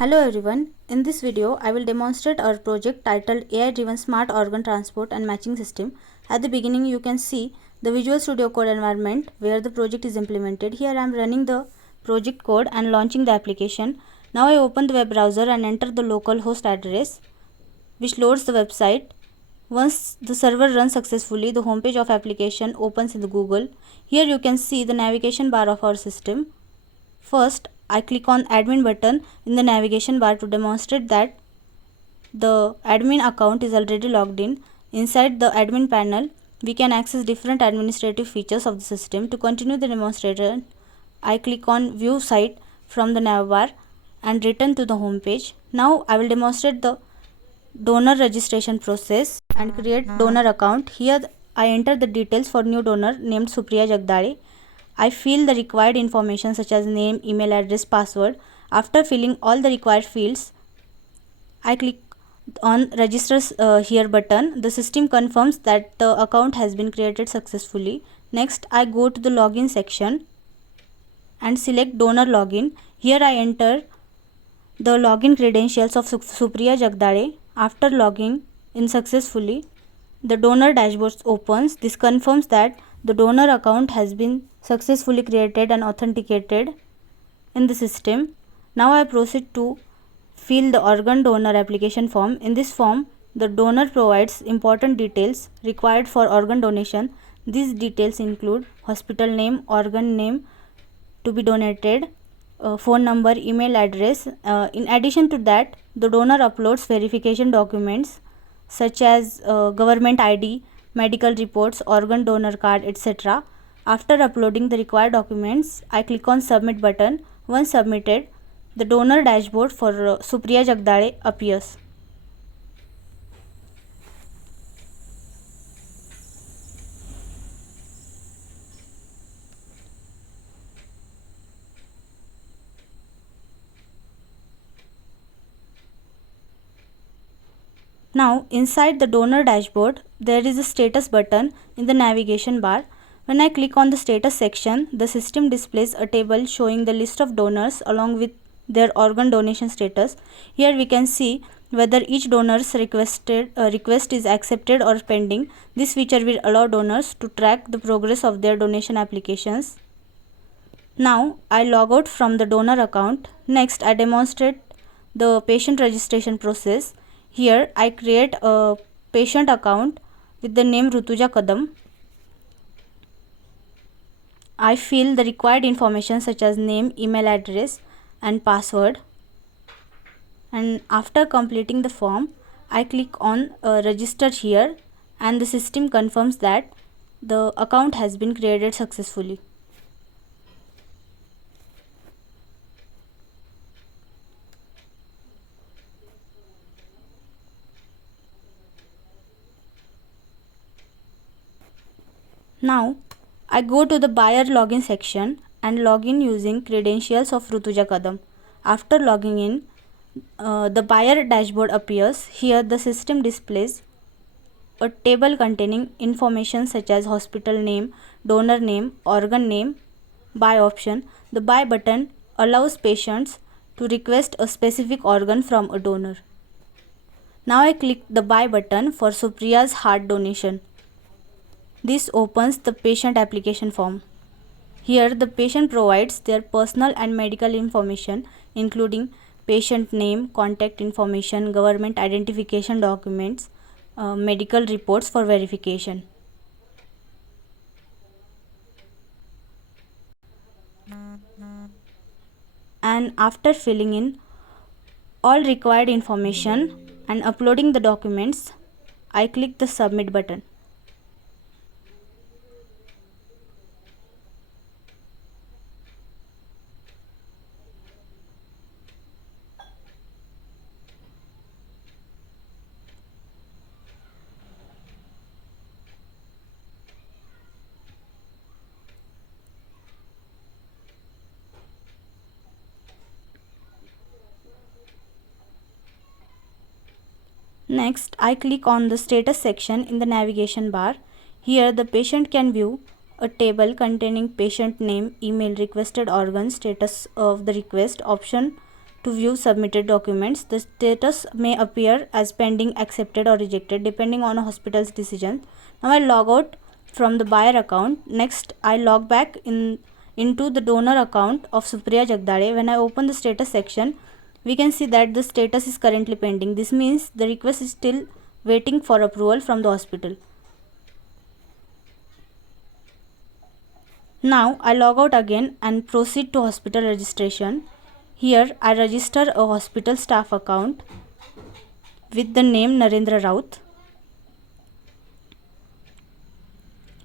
Hello everyone, in this video I will demonstrate our project titled AI driven smart organ transport and matching system. At the beginning you can see the Visual Studio Code environment where the project is implemented. Here I am running the project code and launching the application. Now I open the web browser and enter the local host address which loads the website. Once the server runs successfully, the homepage of application opens in the Google. Here you can see the navigation bar of our system. First, I click on admin button in the navigation bar to demonstrate that the admin account is already logged in. Inside the admin panel, we can access different administrative features of the system. To continue the demonstration, I click on view site from the nav bar and return to the home page. Now I will demonstrate the donor registration process and create donor account. Here I enter the details for new donor named Supriya Jagdale. I fill the required information such as name, email address, password. After filling all the required fields, I click on register here button. The system confirms that the account has been created successfully. Next, I go to the login section and select donor login. Here I enter the login credentials of Supriya Jagdale. After logging in successfully, the donor dashboard opens. This confirms that the donor account has been successfully created and authenticated in the system. Now I proceed to fill the organ donor application form. In this form, the donor provides important details required for organ donation. These details include hospital name, organ name to be donated, phone number, email address. In addition to that, the donor uploads verification documents such as government ID, medical reports, organ donor card, etc. After uploading the required documents, I click on submit button. Once submitted, the donor dashboard for Supriya Jagdale appears. Now inside the donor dashboard, there is a status button in the navigation bar. When I click on the status section, the system displays a table showing the list of donors along with their organ donation status. Here we can see whether each donor's request is accepted or pending. This feature will allow donors to track the progress of their donation applications. Now I log out from the donor account. Next, I demonstrate the patient registration process. Here I create a patient account with the name Rutuja Kadam. I fill the required information such as name, email address and password. And after completing the form, I click on register here and the system confirms that the account has been created successfully. Now I go to the buyer login section and log in using credentials of Rutuja Kadam. After logging in, the buyer dashboard appears. Here the system displays a table containing information such as hospital name, donor name, organ name, buy option. The buy button allows patients to request a specific organ from a donor. Now I click the buy button for Supriya's heart donation. This opens the patient application form. Here the patient provides their personal and medical information including patient name, contact information, government identification documents, medical reports for verification. And after filling in all required information and uploading the documents, I click the submit button. Next, I click on the status section in the navigation bar. Here the patient can view a table containing patient name, email, requested organ, status of the request, option to view submitted documents. The status may appear as pending, accepted or rejected depending on a hospital's decision. Now I log out from the buyer account. Next I log back into the donor account of Supriya Jagdale. When I open the status section, we can see that the status is currently pending. This means the request is still waiting for approval from the hospital. Now I log out again and proceed to hospital registration. Here I register a hospital staff account with the name Narendra Raut.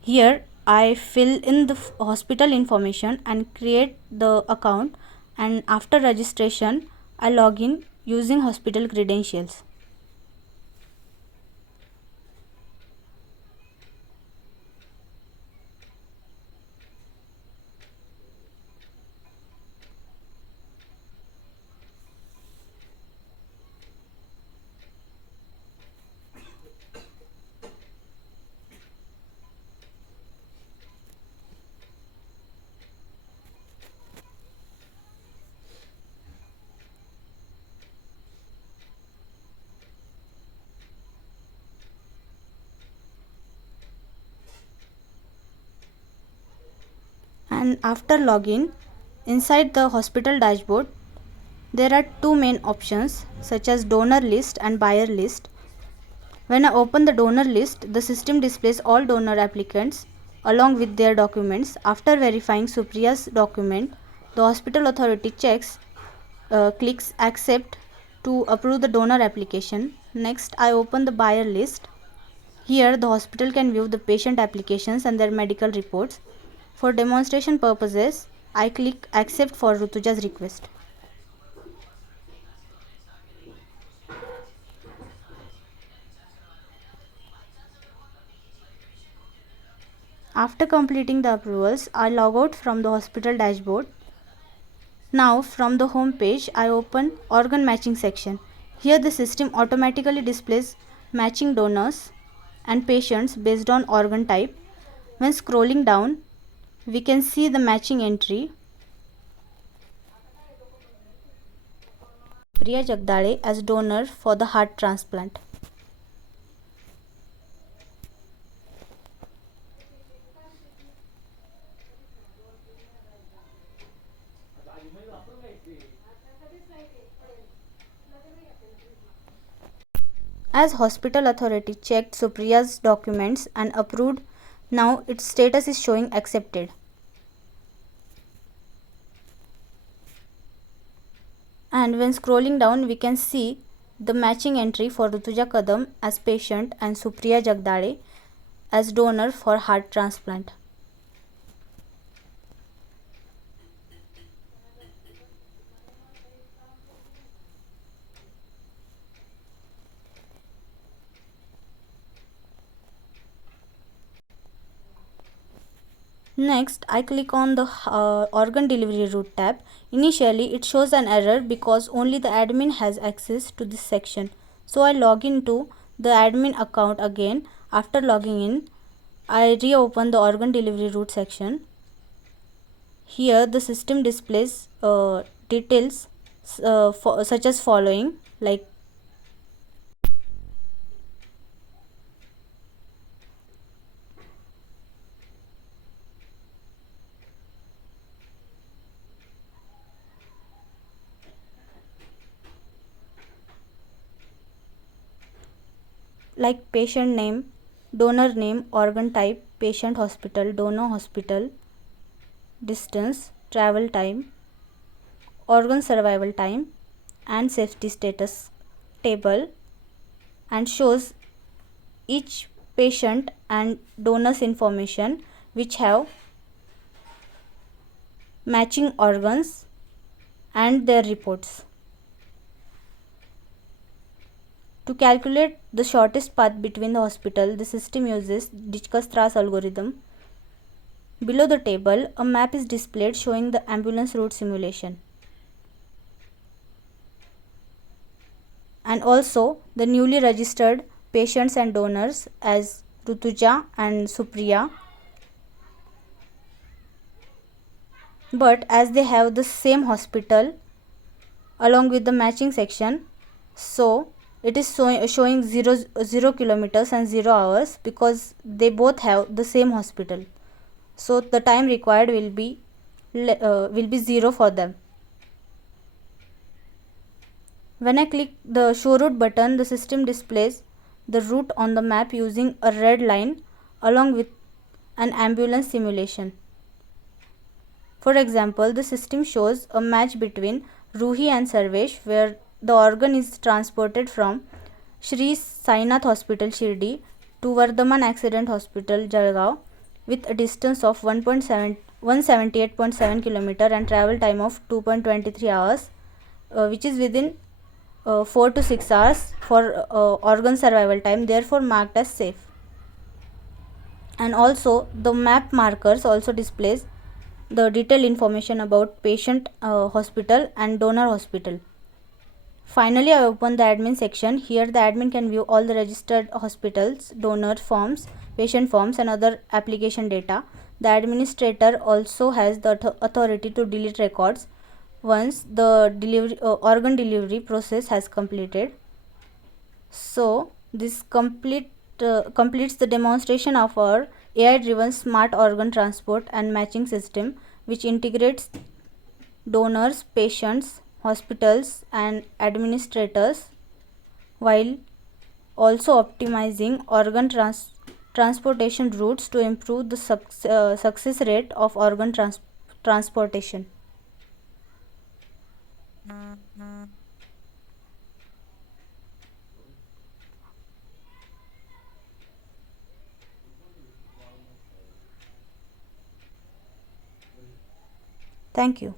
Here I fill in the hospital information and create the account, and after registration I log in using hospital credentials. And after login, inside the hospital dashboard, there are two main options such as donor list and buyer list. When I open the donor list, the system displays all donor applicants along with their documents. After verifying Supriya's document, the hospital authority clicks accept to approve the donor application. Next, I open the buyer list. Here, the hospital can view the patient applications and their medical reports. For demonstration purposes, I click accept for Rutuja's request. After completing the approvals, I log out from the hospital dashboard. Now from the home page, I open organ matching section. Here the system automatically displays matching donors and patients based on organ type. When scrolling down, we can see the matching entry. Priya Jagdale as donor for the heart transplant. As hospital authority checked Supriya's documents and approved, now its status is showing accepted. And when scrolling down, we can see the matching entry for Rutuja Kadam as patient and Supriya Jagdale as donor for heart transplant. Next, I click on the organ delivery route tab. Initially, it shows an error because only the admin has access to this section. So I log into the admin account again. After logging in, I reopen the organ delivery route section. Here the system displays details such as following, like patient name, donor name, organ type, patient hospital, donor hospital, distance, travel time, organ survival time, and safety status table, and shows each patient and donor's information which have matching organs and their reports. To calculate the shortest path between the hospital, the system uses Dijkstra's algorithm. Below the table, a map is displayed showing the ambulance route simulation, and also the newly registered patients and donors as Rutuja and Supriya. But as they have the same hospital, along with the matching section. So it is showing 0 kilometers and 0 hours because they both have the same hospital. So the time required will be 0 for them. When I click the show route button, the system displays the route on the map using a red line along with an ambulance simulation. For example, the system shows a match between Ruhi and Sarvesh, where the organ is transported from Shri Sainath Hospital Shirdi to Vardhaman Accident Hospital Jalgaon with a distance of 178.7 km and travel time of 2.23 hours, which is within 4 to 6 hours for organ survival time, therefore marked as safe. And also the map markers also displays the detailed information about patient, hospital and donor hospital. Finally, I open the admin section. Here the admin can view all the registered hospitals, donor forms, patient forms and other application data. The administrator also has the authority to delete records once the organ delivery process has completed. So this completes the demonstration of our AI driven smart organ transport and matching system, which integrates donors, patients, hospitals and administrators while also optimizing organ transportation routes to improve the success rate of organ transportation. Thank you.